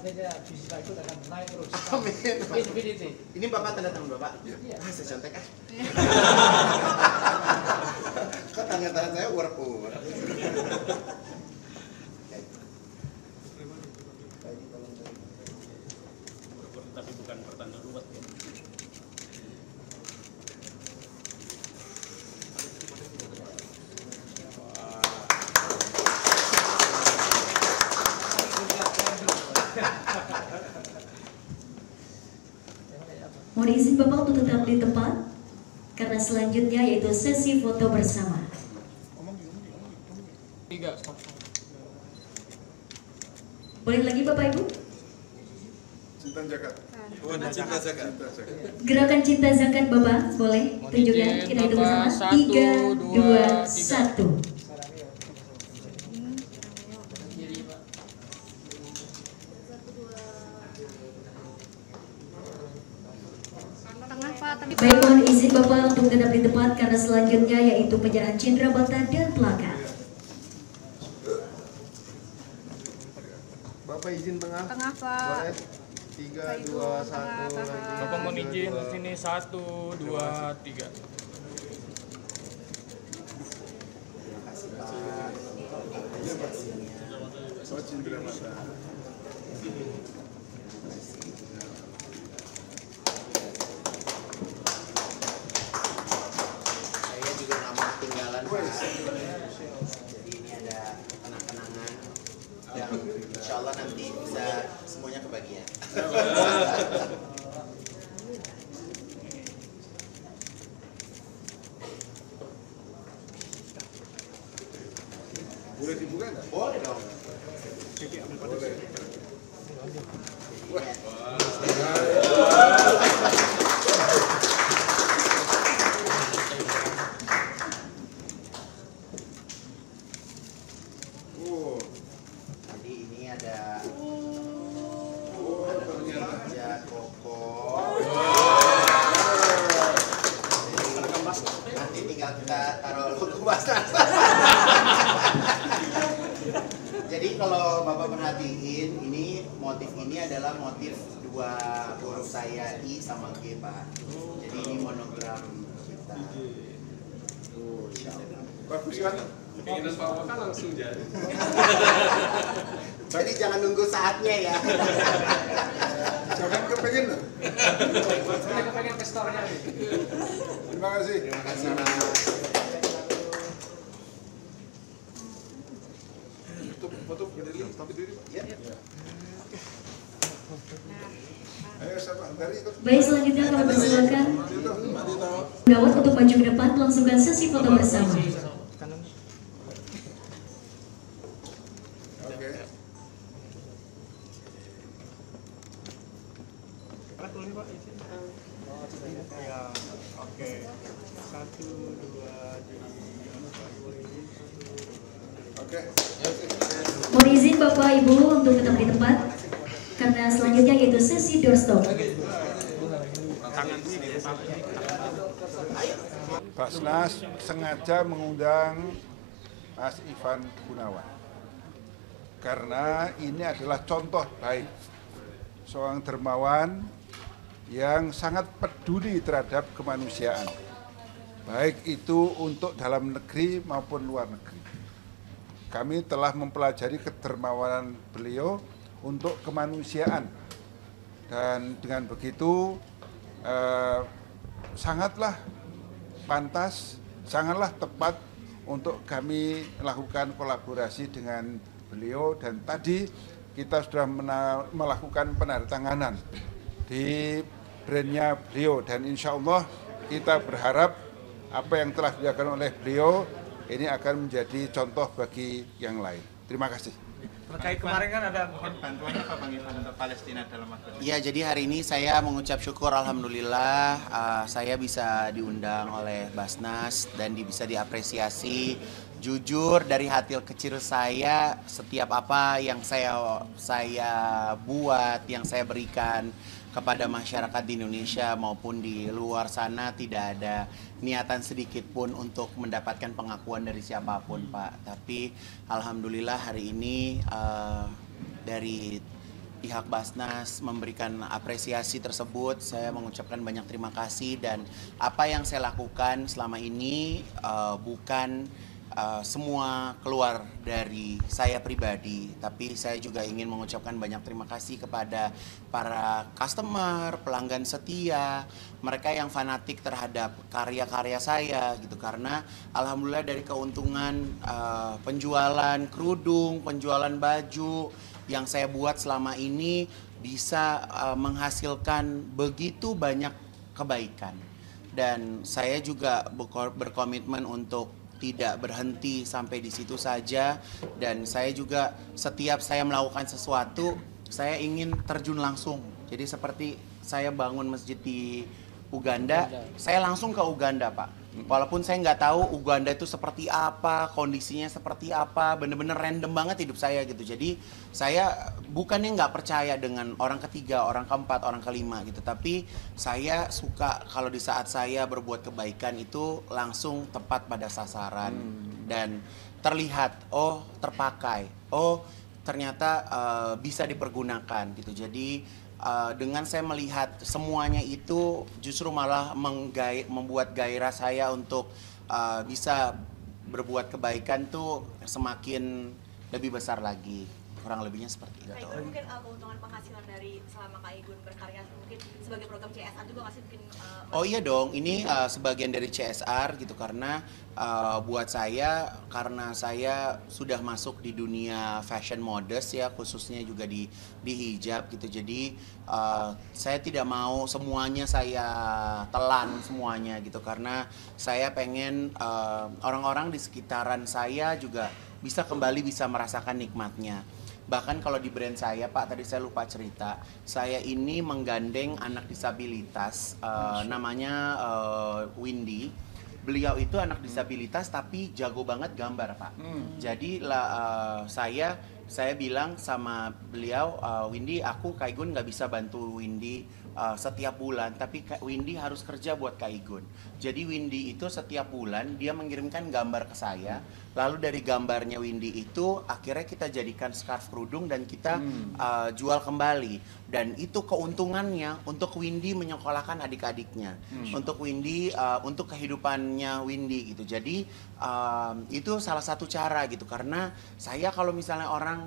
artinya bisnis itu akan naik terus. Amin. Infinity. Ini Bapak tanda tangan Bapak? Iya. Saya contek ah. Kok tanda tangan saya work. Tapi bukan pertanda ruwet. Mohon izin Bapak untuk tetap di tempat karena selanjutnya yaitu sesi foto bersama. Boleh lagi Bapak Ibu? Cinta zakat. Cinta zakat. Gerakan cinta zakat Bapak, boleh tunjukkan, kita hitung bersama. 3, 2, 1. Baik, mohon izin Bapak untuk tetap di tempat karena selanjutnya yaitu penyerahan cindera mata dan plakat. Bapak izin tengah. Tengah Pak. Boleh. 3, 2, 1 lagi. Bapak mohon izin di sini 1, 2, 3. Oh, cindera mata. Saya juga nggak mau ketinggalan Pak. Jadi ini ada kenang-kenangan yang insya Allah nanti bisa semuanya kebagian. Boleh dibuka nggak? Boleh dong. Boleh. Jadi ini ada Ternyata. meja koko. Nanti tinggal kita taruh logo Basnas. Jadi kalau Bapak perhatiin, ini motif ini adalah motif dua huruf saya I sama G Pak. Jadi ini monogram kita. Insya Allah. Bagus kan? Keinginan Pak Waka langsung jadi. Jadi jangan nunggu saatnya ya. Jangan kepengen loh. Saya kepengen ke store-nya nih. Terima kasih. Terima kasih Mas. Foto berdiri, tapi diri Pak. Ya. Ayo siapa? Dari ikut. Baik, selanjutnya kami persilakan Gawat untuk maju ke depan melangsungkan sesi foto bersama. Oke. Oke. Mohon izin Bapak Ibu untuk tetap di tempat karena selanjutnya yaitu sesi doorstop. Basnas sengaja mengundang Mas Ivan Gunawan karena ini adalah contoh baik seorang dermawan yang sangat peduli terhadap kemanusiaan, baik itu untuk dalam negeri maupun luar negeri. Kami telah mempelajari kedermawanan beliau untuk kemanusiaan dan dengan begitu sangatlah pantas, sangatlah tepat untuk kami melakukan kolaborasi dengan beliau dan tadi kita sudah melakukan penandatanganan di brandnya beliau dan insya Allah kita berharap apa yang telah dilakukan oleh beliau ini akan menjadi contoh bagi yang lain. Terima kasih. Terkait kemarin kan ada bantuan apa Bang Ivan untuk Palestina dalam waktu ini? Iya, jadi hari ini saya mengucap syukur alhamdulillah saya bisa diundang oleh Basnas dan bisa diapresiasi. Jujur dari hati kecil saya, setiap apa yang saya buat, yang saya berikan kepada masyarakat di Indonesia maupun di luar sana tidak ada niatan sedikit pun untuk mendapatkan pengakuan dari siapapun Pak. Tapi alhamdulillah hari ini dari pihak Basnas memberikan apresiasi tersebut. Saya mengucapkan banyak terima kasih, dan apa yang saya lakukan selama ini bukan semua keluar dari saya pribadi, tapi saya juga ingin mengucapkan banyak terima kasih kepada para customer, pelanggan setia, mereka yang fanatik terhadap karya-karya saya gitu, karena alhamdulillah dari keuntungan penjualan kerudung, penjualan baju yang saya buat selama ini bisa menghasilkan begitu banyak kebaikan, dan saya juga berkomitmen untuk tidak berhenti sampai di situ saja. Dan saya juga setiap saya melakukan sesuatu, saya ingin terjun langsung. Jadi seperti saya bangun masjid di Uganda, saya langsung ke Uganda, Pak. Walaupun saya nggak tahu Uganda itu seperti apa, kondisinya seperti apa, bener-bener random banget hidup saya gitu. Jadi saya bukannya nggak percaya dengan orang ketiga, orang keempat, orang kelima gitu, tapi saya suka kalau di saat saya berbuat kebaikan itu langsung tepat pada sasaran dan terlihat, oh terpakai, oh ternyata bisa dipergunakan gitu. Jadi dengan saya melihat semuanya itu justru malah membuat gairah saya untuk bisa berbuat kebaikan tuh semakin lebih besar lagi. Kurang lebihnya seperti itu. Kak Igun, mungkin keuntungan penghasilan dari selama Kak Igun berkarya mungkin sebagai program CSR juga nggak sih mungkin? Oh iya dong, ini sebagian dari CSR gitu, karena buat saya, karena saya sudah masuk di dunia fashion modest ya, khususnya juga di hijab gitu. Jadi saya tidak mau semuanya saya telan semuanya gitu, karena saya pengen orang-orang di sekitaran saya juga bisa kembali bisa merasakan nikmatnya. Bahkan kalau di brand saya, Pak, tadi saya lupa cerita, saya ini menggandeng anak disabilitas, namanya Windy. Beliau itu anak disabilitas tapi jago banget gambar, Pak. Jadi saya bilang sama beliau, Windy, aku Kak Igun nggak bisa bantu Windy setiap bulan, tapi Windy harus kerja buat Kak Igun. Jadi Windy itu setiap bulan dia mengirimkan gambar ke saya, lalu dari gambarnya Windy itu akhirnya kita jadikan scarf kerudung dan kita jual kembali. Dan itu keuntungannya untuk Windy menyekolahkan adik-adiknya, untuk Windy, untuk kehidupannya Windy gitu. Jadi itu salah satu cara gitu, karena saya kalau misalnya orang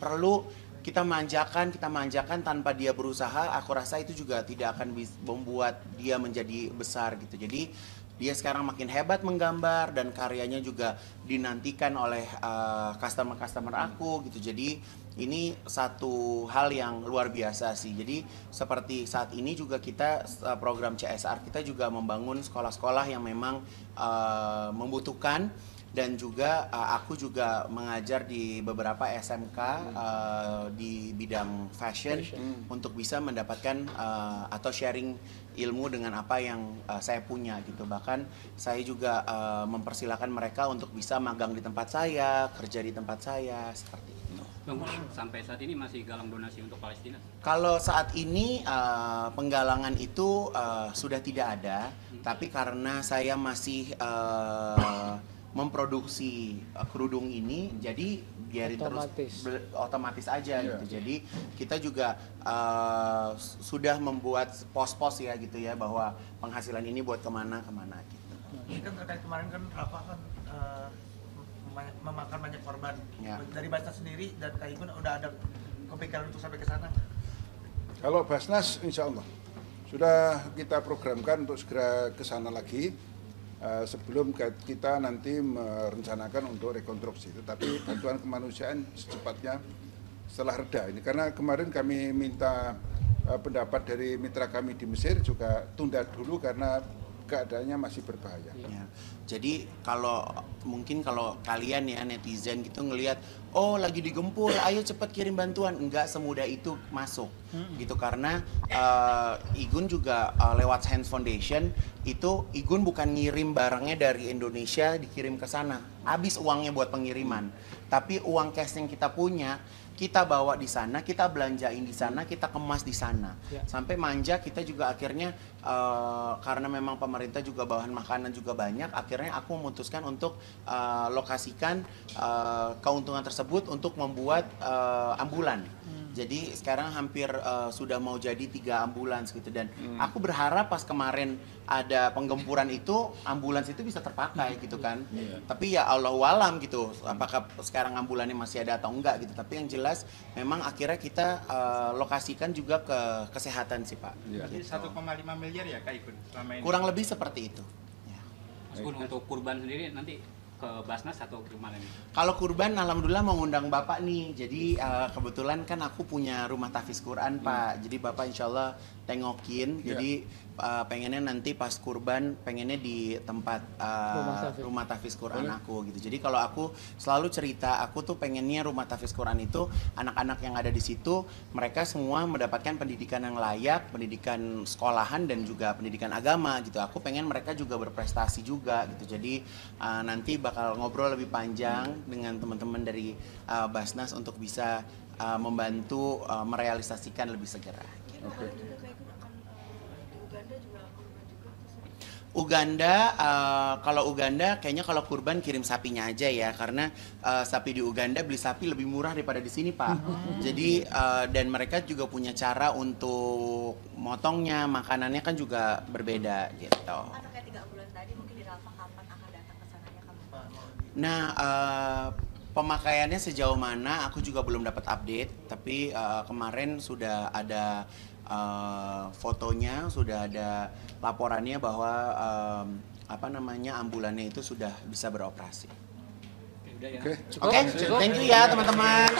perlu kita manjakan tanpa dia berusaha, aku rasa itu juga tidak akan membuat dia menjadi besar gitu. Jadi dia sekarang makin hebat menggambar dan karyanya juga dinantikan oleh customer-customer aku gitu. Jadi ini satu hal yang luar biasa sih. Jadi seperti saat ini juga kita program CSR kita juga membangun sekolah-sekolah yang memang membutuhkan. Dan juga aku juga mengajar di beberapa SMK di bidang fashion untuk bisa mendapatkan atau sharing ilmu dengan apa yang saya punya gitu. Bahkan saya juga mempersilahkan mereka untuk bisa magang di tempat saya, kerja di tempat saya, seperti itu. Bang, sampai saat ini masih galang donasi untuk Palestina? Kalau saat ini penggalangan itu sudah tidak ada, tapi karena saya masih memproduksi kerudung ini, jadi biarin terus otomatis aja gitu. Jadi kita juga sudah membuat pos-pos ya gitu ya, bahwa penghasilan ini buat kemana gitu. Ini kan terkait kemarin kan apa kan memakan banyak korban dari Basnas sendiri, dan Kak Igun udah ada kepikiran untuk sampai ke sana? Kalau Basnas insya Allah sudah kita programkan untuk segera ke sana lagi. Sebelum kita nanti merencanakan untuk rekonstruksi, tetapi bantuan kemanusiaan secepatnya setelah reda ini, karena kemarin kami minta pendapat dari mitra kami di Mesir juga tunda dulu karena keadaannya masih berbahaya. Ya. Jadi kalau kalian ya netizen gitu ngelihat, oh lagi digempur, ayo cepet kirim bantuan, enggak semudah itu masuk gitu, karena Igun juga lewat Hands Foundation itu Igun bukan ngirim barangnya dari Indonesia dikirim ke sana, habis uangnya buat pengiriman, tapi uang cash yang kita punya kita bawa di sana, kita belanjain di sana, kita kemas di sana. Sampai manja kita juga akhirnya karena memang pemerintah juga bahan makanan juga banyak, akhirnya aku memutuskan untuk lokasikan keuntungan tersebut untuk membuat ambulan. Jadi sekarang hampir sudah mau jadi 3 ambulans gitu, dan aku berharap pas kemarin ada penggempuran itu ambulans itu bisa terpakai gitu kan. Tapi ya Allahu alam gitu, apakah sekarang ambulannya masih ada atau enggak gitu. Tapi yang jelas memang akhirnya kita lokasikan juga ke kesehatan sih Pak. Berarti Gitu. 1,5 miliar ya Kak Igun selama ini? Kurang lebih seperti itu. Ya. Mas Gun, untuk kurban sendiri nanti ke Basnas atau gimana nih? Kalau kurban, alhamdulillah mau ngundang Bapak nih. Jadi kebetulan kan aku punya rumah tahfiz Quran Pak. Jadi Bapak insya Allah tengokin. Jadi pengennya nanti pas kurban, pengennya di tempat rumah tahfiz Quran aku gitu. Jadi kalau aku selalu cerita, aku tuh pengennya rumah tahfiz Quran itu anak-anak yang ada di situ mereka semua mendapatkan pendidikan yang layak, pendidikan sekolahan dan juga pendidikan agama gitu. Aku pengen mereka juga berprestasi juga gitu. Jadi nanti bakal ngobrol lebih panjang dengan teman-teman dari Basnas untuk bisa membantu merealisasikan lebih segera. Oke. Juga kayak Igun akan di Uganda juga kurban juga. Uganda, kalau Uganda kayaknya kalau kurban kirim sapinya aja ya, karena sapi di Uganda beli sapi lebih murah daripada di sini Pak. Jadi dan mereka juga punya cara untuk motongnya, makanannya kan juga berbeda gitu. Kan terkait 3 bulan tadi mungkin di Rafa kapan akan datang ke sananya kamu? Nah, pemakaiannya sejauh mana aku juga belum dapat update, tapi kemarin sudah ada fotonya, sudah ada laporannya bahwa ambulannya itu sudah bisa beroperasi. Oke, udah ya. Oke, thank you ya teman-teman.